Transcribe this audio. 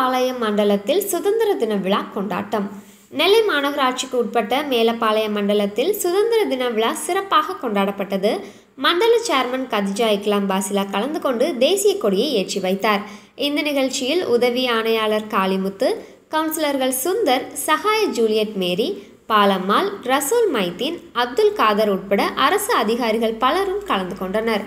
மேலப்பாளையம் மண்டலத்தில் சுதந்திர தின விழா கொண்டாட்டம். நெல்லை மாநகராட்சிக்கு உட்பட்ட மேலப்பாளையம் மண்டலத்தில் சுதந்திர தின விழா சிறப்பாக கொண்டாடப்பட்டது. மண்டல சேர்மன் கதிஜா இக்லாம் பாசிலா கலந்து கொண்டு தேசிய கொடியை ஏற்றி வைத்தார். இந்த நிகழ்ச்சியில் உதவி ஆணையாளர் காளிமுத்து, கவுன்சிலர்கள் சுந்தர், சகாய ஜூலியட் மேரி, பாலம்மாள், ரசூல் மைதீன், அப்துல் காதர் உட்பட அரசு அதிகாரிகள் பலரும் கலந்து கொண்டனர்.